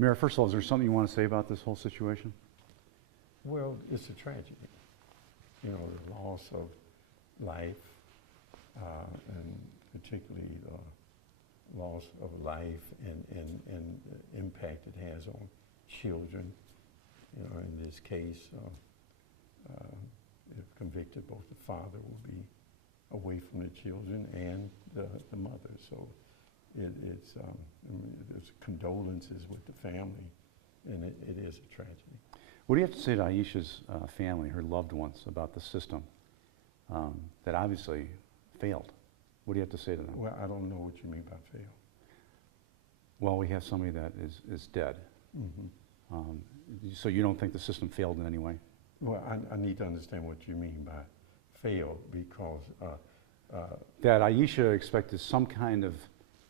Mayor, first of all, is there something you want to say about this whole situation? Well, it's a tragedy. You know, the loss of life, and particularly the loss of life and the impact it has on children. You know, in this case, if convicted, both the father will be away from the children and the mother. So there's condolences with the family, and it is a tragedy. What do you have to say to Aisha's family, her loved ones, about the system that obviously failed? What do you have to say to them? Well, I don't know what you mean by fail. Well, we have somebody that is dead. Mm-hmm. So you don't think the system failed in any way? Well, I need to understand what you mean by fail, because that Aisha expected some kind of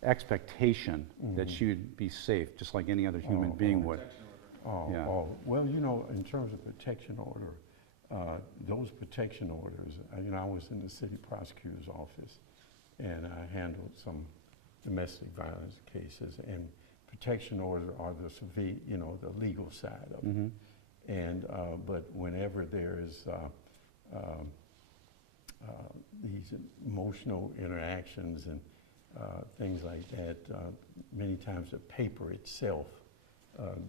expectation that Mhm. she would be safe, just like any other human Oh, being oh. would. Yeah. Well, you know, in terms of protection order, those protection orders, you know, I was in the city prosecutor's office, and I handled some domestic violence cases, and protection orders are the legal side of it. Mm-hmm. And but whenever there is these emotional interactions and things like that, many times the paper itself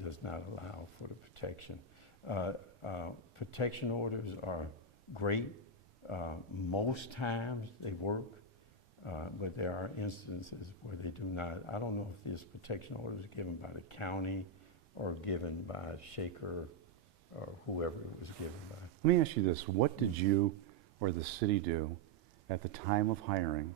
does not allow for the protection. Protection orders are great. Most times they work, but there are instances where they do not. I don't know if this protection order is given by the county or given by Shaker or whoever it was given by. Let me ask you this. What did you or the city do at the time of hiring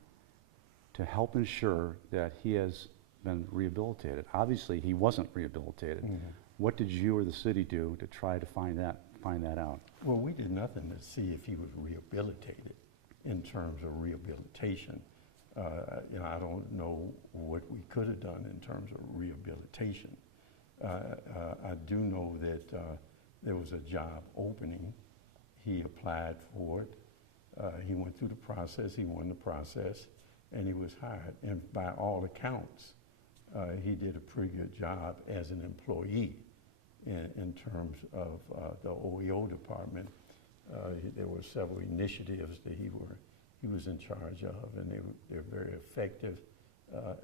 to help ensure that he has been rehabilitated? Obviously, he wasn't rehabilitated. Mm-hmm. What did you or the city do to try to find that out? Well, we did nothing to see if he was rehabilitated in terms of rehabilitation. You know, I don't know what we could have done in terms of rehabilitation. I do know that there was a job opening. He applied for it. He went through the process. He won the process, and he was hired. And by all accounts, he did a pretty good job as an employee in terms of the OEO department. There were several initiatives that he was in charge of, and they're very effective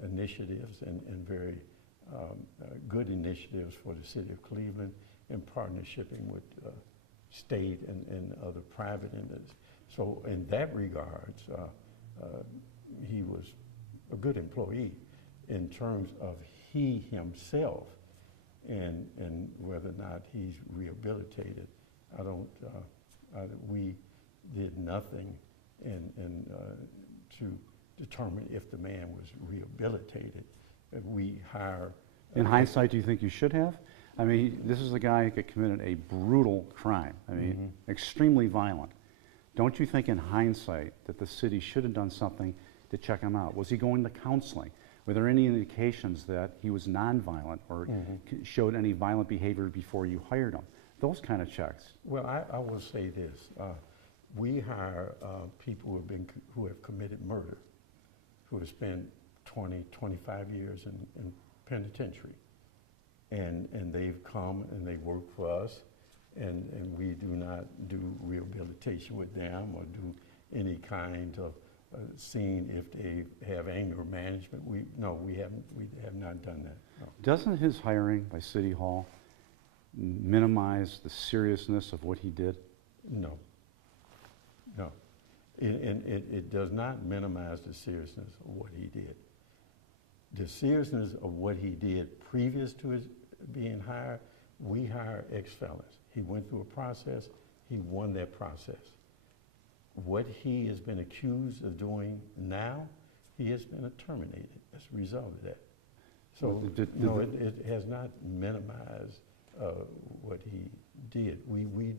initiatives and very good initiatives for the city of Cleveland in partnershiping with state and other private entities. So in that regards, he was a good employee. In terms of he himself and whether or not he's rehabilitated, I don't. We did nothing to determine if the man was rehabilitated. We hire. In hindsight, do you think you should have? I mean, this is a guy who committed a brutal crime. I mean, extremely violent. Don't you think in hindsight that the city should have done something to check him out? Was he going to counseling? Were there any indications that he was nonviolent or showed any violent behavior before you hired him? Those kind of checks. Well, I will say this. We hire people who have committed murder, who have spent 20, 25 years in penitentiary. And they've come and they work for us, and we do not do rehabilitation with them or do any kind of seeing if they have anger management. We have not done that. No. Doesn't his hiring by City Hall minimize the seriousness of what he did? No. It does not minimize the seriousness of what he did. The seriousness of what he did previous to his being hired, we hire ex-felons. He went through a process, he won that process. What he has been accused of doing now, he has been terminated as a result of that. So, no, it has not minimized what he did. We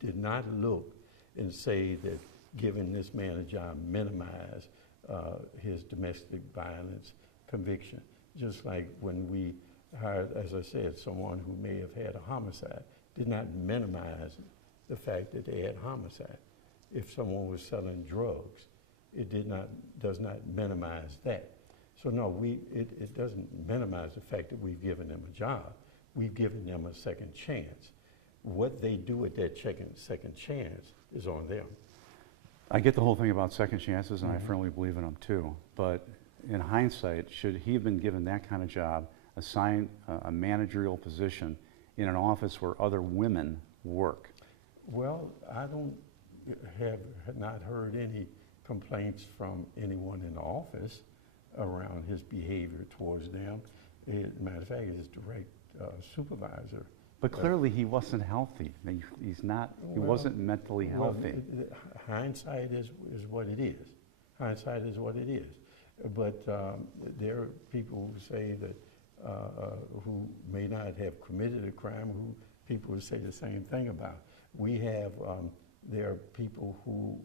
did not look and say that giving this man a job minimized his domestic violence conviction. Just like when we hired, as I said, someone who may have had a homicide, did not minimize the fact that they had homicide. If someone was selling drugs, it does not minimize that. So no, it doesn't minimize the fact that we've given them a job. we've given them a second chance. What they do at that second chance is on them. I get the whole thing about second chances, and I firmly believe in them too. But in hindsight, should he have been given that kind of job, assigned a managerial position in an office where other women work? Well, I don't have not heard any complaints from anyone in the office around his behavior towards them. Matter of fact, his direct supervisor. But clearly he wasn't healthy. He's not, he wasn't mentally healthy. Hindsight is what it is. Hindsight is what it is. But there are people who say that, who may not have committed a crime, who people who say the same thing about. We have, there are people who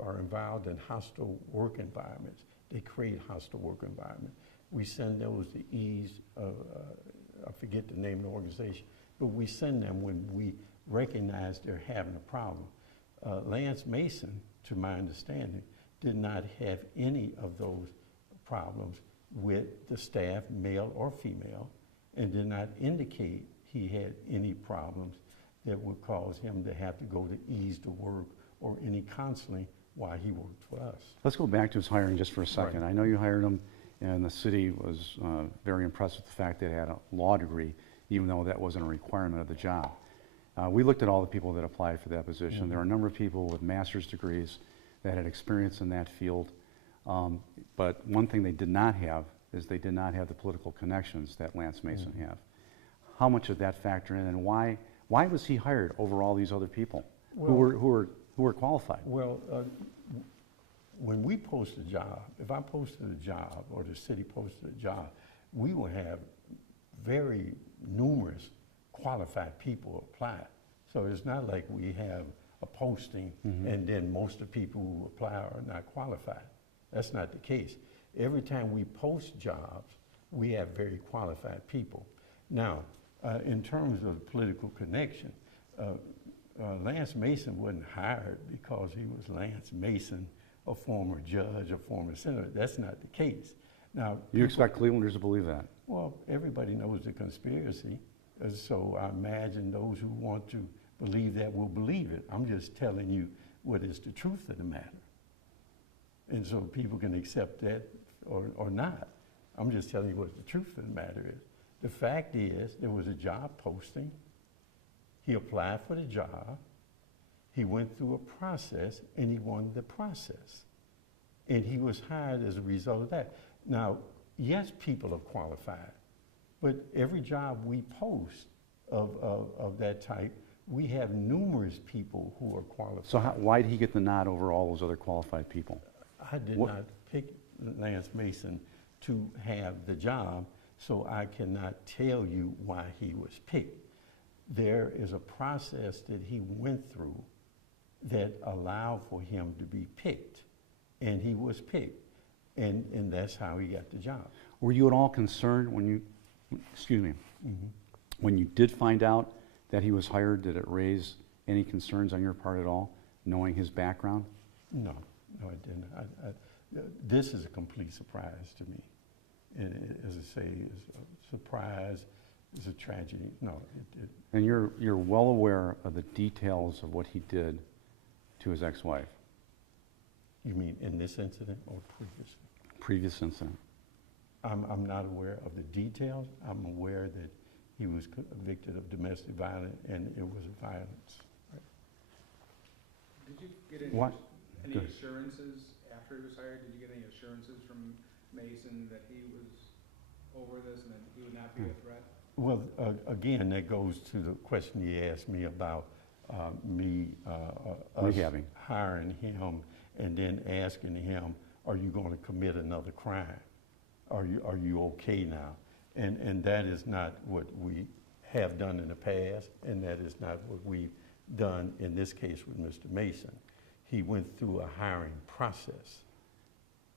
are involved in hostile work environments. They create hostile work environments. We send those to ease, I forget the name of the organization, but we send them when we recognize they're having a problem. Lance Mason, to my understanding, did not have any of those problems with the staff, male or female, and did not indicate he had any problems that would cause him to have to go to ease to work or any counseling while he worked for us. Let's go back to his hiring just for a second. Right. I know you hired him, and the city was very impressed with the fact that he had a law degree, even though that wasn't a requirement of the job. We looked at all the people that applied for that position. There are a number of people with master's degrees that had experience in that field, but one thing they did not have is they did not have the political connections that Lance Mason have. How much did that factor in, and why was he hired over all these other people who were qualified? Well, when we post a job, if I posted a job or the city posted a job, we will have very numerous qualified people apply. So it's not like we have a posting and then most of the people who apply are not qualified. That's not the case. Every time we post jobs, we have very qualified people. Now, in terms of political connection, Lance Mason wasn't hired because he was Lance Mason, a former judge, a former senator. That's not the case. Now, You expect Clevelanders to believe that? well, everybody knows the conspiracy, so I imagine those who want to believe that will believe it. I'm just telling you what is the truth of the matter. And so people can accept that or not. I'm just telling you what the truth of the matter is. The fact is, there was a job posting. He applied for the job. He went through a process, and he won the process. And he was hired as a result of that. Now, yes, people are qualified, but every job we post of that type, we have numerous people who are qualified. So why did he get the nod over all those other qualified people? I did not pick Lance Mason to have the job, so I cannot tell you why he was picked. There is a process that he went through that allowed for him to be picked, and he was picked, and that's how he got the job. Were you at all concerned when you, when you did find out that he was hired? Did it raise any concerns on your part at all, knowing his background? No, it didn't. This is a complete surprise to me. And as I say, it's a surprise, it's a tragedy. No, And you're well aware of the details of what he did to his ex-wife? You mean in this incident or previously? Previous incident. I'm not aware of the details. I'm aware that he was convicted of domestic violence and it was violence. Right. Did you get any assurances after he was hired? Did you get any assurances from Mason that he was over this and that he would not be a threat? Well, again, that goes to the question you asked me about us hiring him and then asking him, are you going to commit another crime? Are you okay now? And that is not what we have done in the past, and that is not what we've done in this case with Mr. Mason. He went through a hiring process,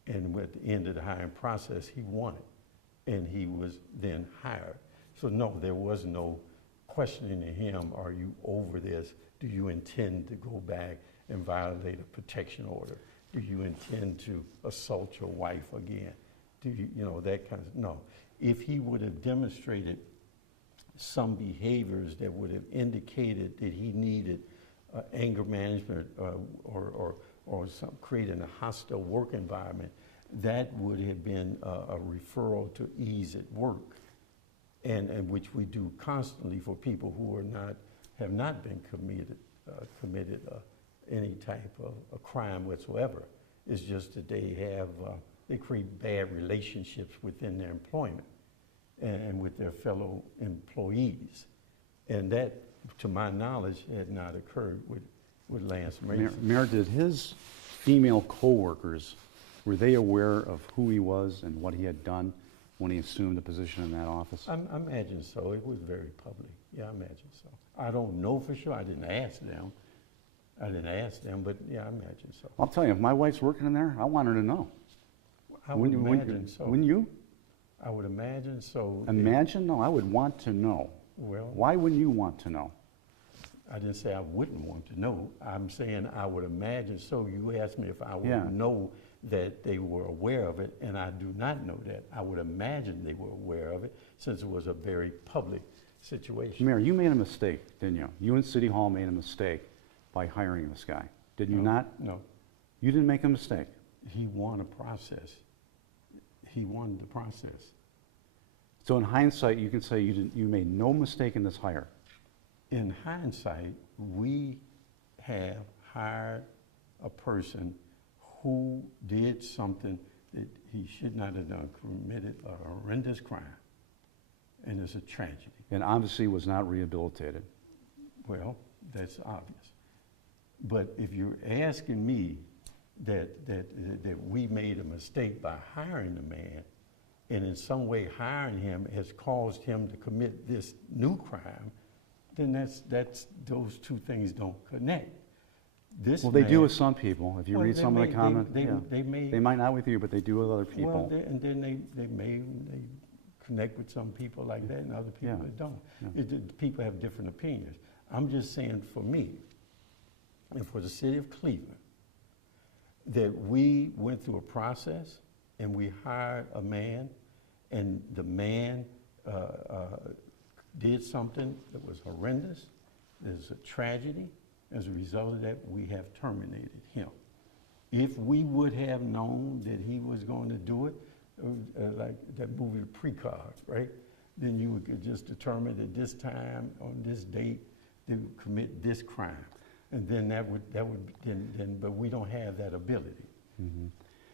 and at the end of the hiring process, he won it, and he was then hired. So no, there was no questioning to him, are you over this? Do you intend to go back and violate a protection order? Do you intend to assault your wife again? Do you, that kind of, no. If he would have demonstrated some behaviors that would have indicated that he needed anger management or some, creating a hostile work environment, that would have been a referral to ease at work, and which we do constantly for people who have not been committed any type of a crime whatsoever. It's just that they create bad relationships within their employment and with their fellow employees. And that, to my knowledge, had not occurred with Lance Mason. Mayor, did his female coworkers, were they aware of who he was and what he had done when he assumed the position in that office? I imagine so. It was very public. Yeah, I imagine so. I don't know for sure. I didn't ask them, but yeah, I imagine so. I'll tell you, if my wife's working in there, I want her to know. I would imagine so. Wouldn't you? I would imagine so. Imagine? No, I would want to know. Well, Why wouldn't you want to know? I didn't say I wouldn't want to know. I'm saying I would imagine so. You asked me if I would Yeah. know that they were aware of it, and I do not know that. I would imagine they were aware of it since it was a very public situation. Mayor, you made a mistake, didn't you? You and City Hall made a mistake by hiring this guy. Did you not? No. You didn't make a mistake. He won a process. He won the process. So in hindsight, you can say you made no mistake in this hire. In hindsight, we have hired a person who did something that he should not have done, committed a horrendous crime, and it's a tragedy. And obviously was not rehabilitated. Well, that's obvious. But if you're asking me that we made a mistake by hiring the man, and in some way hiring him has caused him to commit this new crime, then that's those two things don't connect. Well, they do with some people. If you read some of the comments, they might not with you, but they do with other people. Well, and then they connect with some people like that, and other people that don't. Yeah. People have different opinions. I'm just saying, for me, and for the city of Cleveland, that we went through a process and we hired a man, and the man did something that was horrendous. There's a tragedy. As a result of that, we have terminated him. If we would have known that he was going to do it, like that movie, The Precog, right? Then you could just determine at this time, on this date, they would commit this crime. And then but we don't have that ability. Mm-hmm.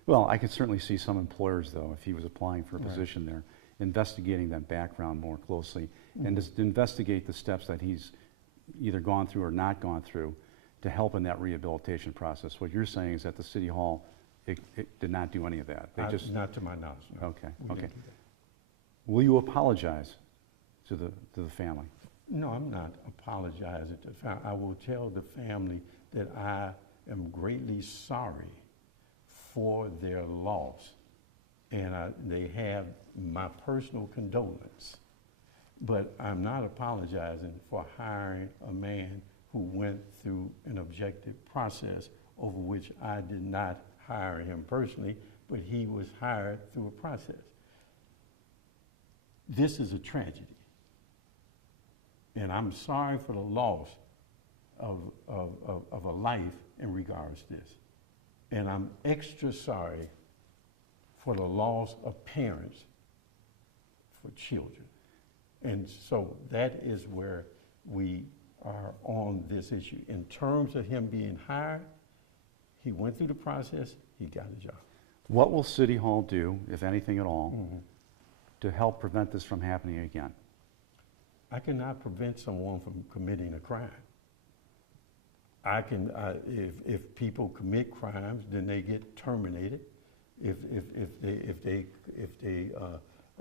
Well, I could certainly see some employers, though, if he was applying for a position there, investigating that background more closely and just investigate the steps that he's either gone through or not gone through to help in that rehabilitation process. What you're saying is that the City Hall, it did not do any of that. They just not to my knowledge. No. Okay. We Okay. didn't do that. Will you apologize to the family? No, I'm not apologizing to the family. I will tell the family that I am greatly sorry for their loss, and they have my personal condolence. But I'm not apologizing for hiring a man who went through an objective process over which I did not hire him personally, but he was hired through a process. This is a tragedy. And I'm sorry for the loss of a life in regards to this. And I'm extra sorry for the loss of parents for children. And so that is where we are on this issue. In terms of him being hired, he went through the process, he got a job. What will City Hall do, if anything at all, to help prevent this from happening again? I cannot prevent someone from committing a crime. I can, if people commit crimes, then they get terminated. If they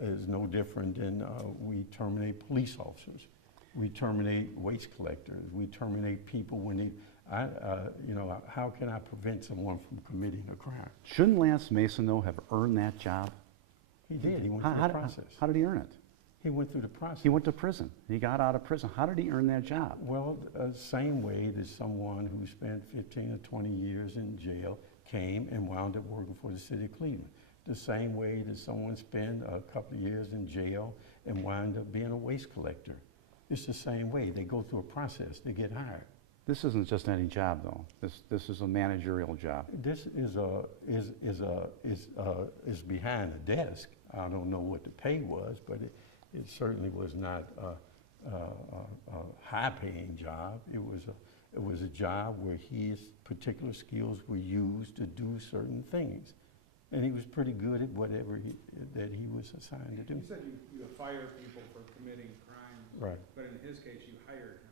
is no different than we terminate police officers, we terminate waste collectors, we terminate people when they. How can I prevent someone from committing a crime? Shouldn't Lance Mason, though, have earned that job? He did. He went through the process. How did he earn it? He went through the process. He went to prison. He got out of prison. How did he earn that job? Well, same way that someone who spent 15 or 20 years in jail came and wound up working for the city of Cleveland. The same way that someone spent a couple of years in jail and wound up being a waste collector. It's the same way. They go through a process to get hired. This isn't just any job, though. This is a managerial job. This is behind the desk. I don't know what the pay was, but it certainly was not a high-paying job. It was a job where his particular skills were used to do certain things, and he was pretty good at whatever that he was assigned to do. You said you fire people for committing crimes, Right. but in his case, you hired him.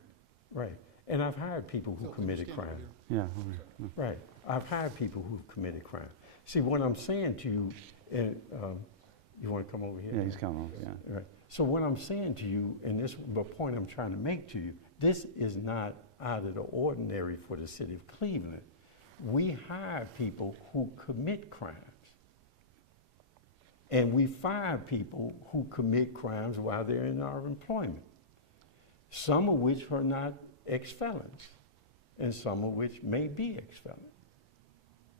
Right. And I've hired people who committed crime. Yeah. Right. I've hired people who've committed crime. See, what I'm saying to you, you want to come over here? Yeah, he's coming over, yeah. Right. So what I'm saying to you, and this the point I'm trying to make to you, this is not out of the ordinary for the city of Cleveland. We hire people who commit crimes. And we fire people who commit crimes while they're in our employment. Some of which are not ex-felons, and some of which may be ex-felons.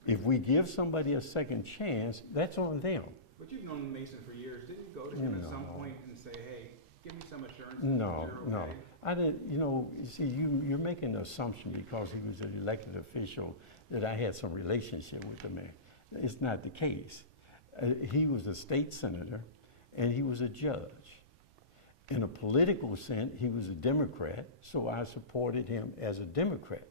If we give somebody a second chance, that's on them. But you've known Mason for years. Didn't you go to him at some point and say, hey, give me some assurance? No, that you're no. okay? I didn't, see, you're making an assumption because he was an elected official that I had some relationship with the man. It's not the case. He was a state senator and he was a judge. In a political sense, he was a Democrat, so I supported him as a Democrat.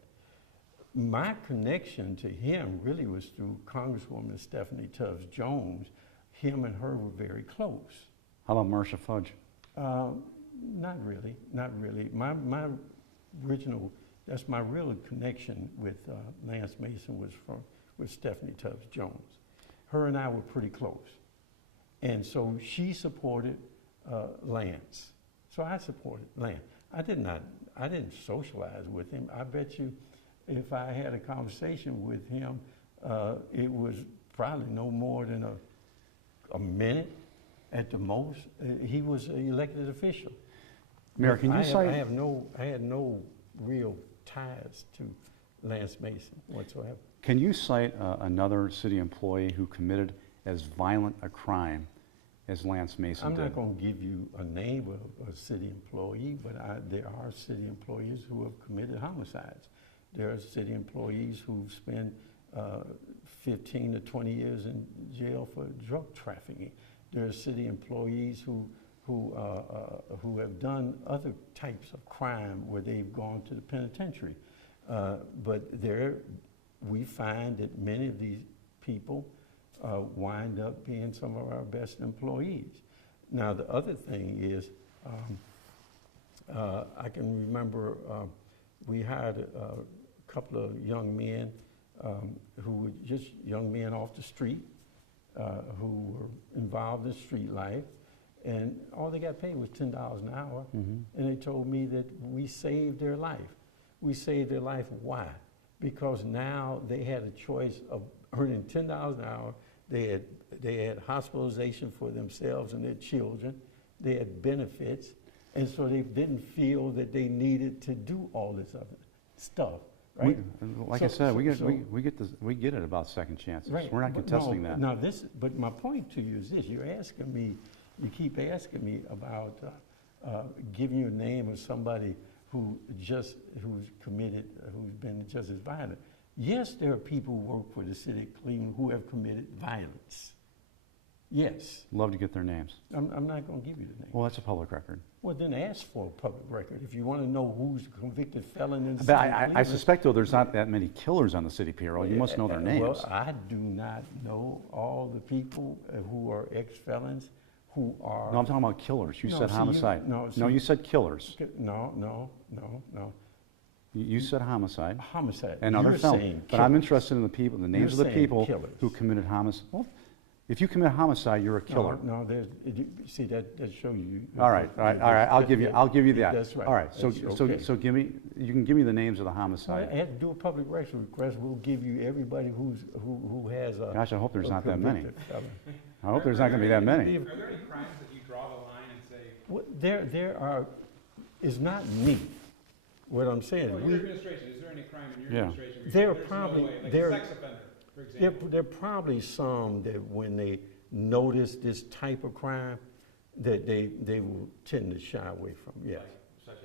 My connection to him really was through Congresswoman Stephanie Tubbs Jones. Him and her were very close. How about Marcia Fudge? Not really, not really. My original, that's my real connection with Lance Mason was with Stephanie Tubbs Jones. Her and I were pretty close. And so she supported Lance. So I supported Lance. I didn't socialize with him. I bet you if I had a conversation with him, it was probably no more than a minute at the most. He was an elected official. Mayor, can you cite? I had no real ties to Lance Mason whatsoever. Can you cite another city employee who committed as violent a crime as Lance Mason I'm did? not going to give you a name of a city employee, but there are city employees who have committed homicides. There are city employees who've spent 15 to 20 years in jail for drug trafficking. There are city employees who have done other types of crime where they've gone to the penitentiary. But we find that many of these people wind up being some of our best employees. Now, the other thing is, I can remember we hired a couple of young men who were just young men off the street who were involved in street life, and all they got paid was $10 an hour, and they told me that we saved their life. We saved their life. Why? Because now they had a choice of earning $10 an hour. They had hospitalization for themselves and their children. They had benefits, and so they didn't feel that they needed to do all this other stuff. Right? I said, we get it about second chances. Right. We're not contesting that. Now but my point to you is this: you keep asking me about giving you a name of somebody who's been just as violent. Yes, there are people who work for the city of Cleveland who have committed violence. Yes. Love to get their names. I'm not going to give you the name. Well, that's a public record. Well, then ask for a public record if you want to know who's a convicted felon in the But city of I Cleveland. suspect, though, there's not that many killers on the city payroll. You must know their names. Well, I do not know all the people who are ex-felons who are... No, I'm talking about killers. You No, said see, homicide. you- No, you said killers. No. You said homicide. Homicide. And other You're felons. saying But I'm killers. interested in the names You're of the saying people killers. who committed homicide. Well, if you commit homicide, you're a killer. No, see, that shows you... All right. I'll give you that. That's right. All right. So okay. You can give me the names of the I homicide. have to do a public records request. We'll give you everybody who has a... Gosh, I hope there's not that many. convicted felon. I hope there's not going to be that many. Are there any crimes that you draw the line and say, Well, there are... It's not me. What I'm saying... well, your administration, is there any crime in your Yeah. administration? where There are there's probably- no way, like there- a sex offender, for example? There are probably some that when they notice this type of crime, that they will tend to shy away from, yes. Like, such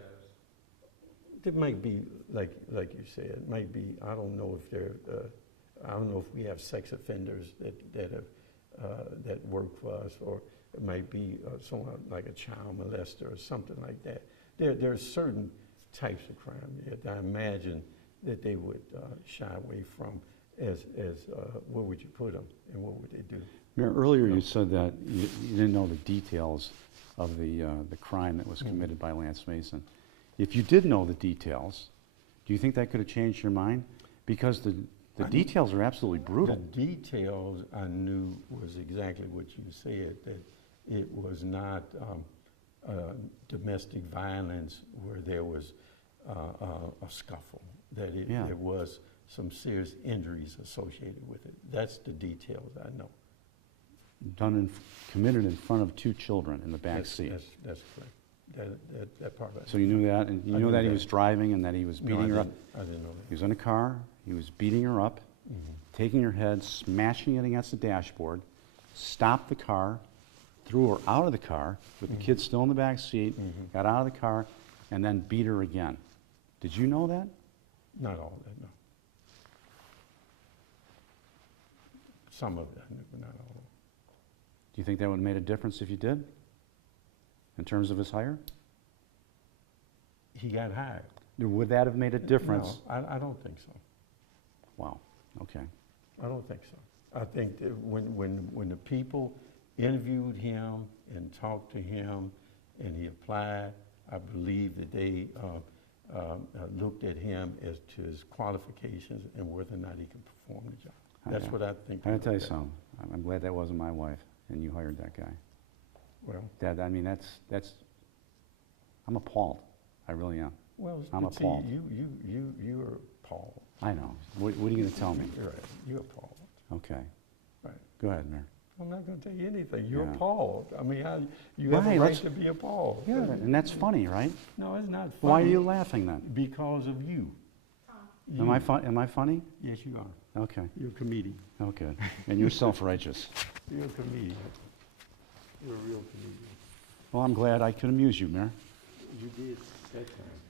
It might be, like you said, it might be, I don't know if they're, I don't know if we have sex offenders that work for us, or it might be someone like a child molester or something like that. There are certain types of crime that I imagine that they would shy away from. Where would you put them, and what would they do? Mayor, earlier you said that you didn't know the details of the crime that was committed by Lance Mason. If you did know the details, do you think that could have changed your mind? Because the details are absolutely brutal. The details I knew was exactly what you said, that it was not domestic violence where there was a scuffle, that there was some serious injuries associated with it. That's the details I know. Committed in front of 2 children in the back seat. That's correct. That part of it. So you knew that, and you knew that he was driving and that he was beating her up? I didn't know that. He was in a car, he was beating her up, taking her head, smashing it against the dashboard, stopped the car, threw her out of the car with the kids still in the back seat, got out of the car, and then beat her again. Did you know that? Not all of that, no. Some of it I knew, but not all of it. Do you think that would have made a difference if you did? In terms of his hire? He got hired. Would that have made a difference? No, I don't think so. Wow, okay. I don't think so. I think that when the people interviewed him and talked to him and he applied, I believe that they looked at him as to his qualifications and whether or not he could perform the job. That's what I think. I'm going to tell you something. I'm glad that wasn't my wife and you hired that guy. Well, Dad, I mean, that's, I'm appalled. I really am. well, I'm but see, appalled. you're appalled. I know. What are you going to tell me? You're right. You're appalled. Okay. Right. Go ahead, Mayor. I'm not going to tell you anything. You're Yeah. appalled. I mean, you have Right, a right let's- to be appalled. Yeah, and that's funny, right? No, it's not funny. Why are you laughing then? Because of you. Am I funny? Yes, you are. Okay. You're a comedian. Okay. And you're self-righteous. You're a comedian. You're a real comedian. Well, I'm glad I could amuse you, Mayor. You did that time.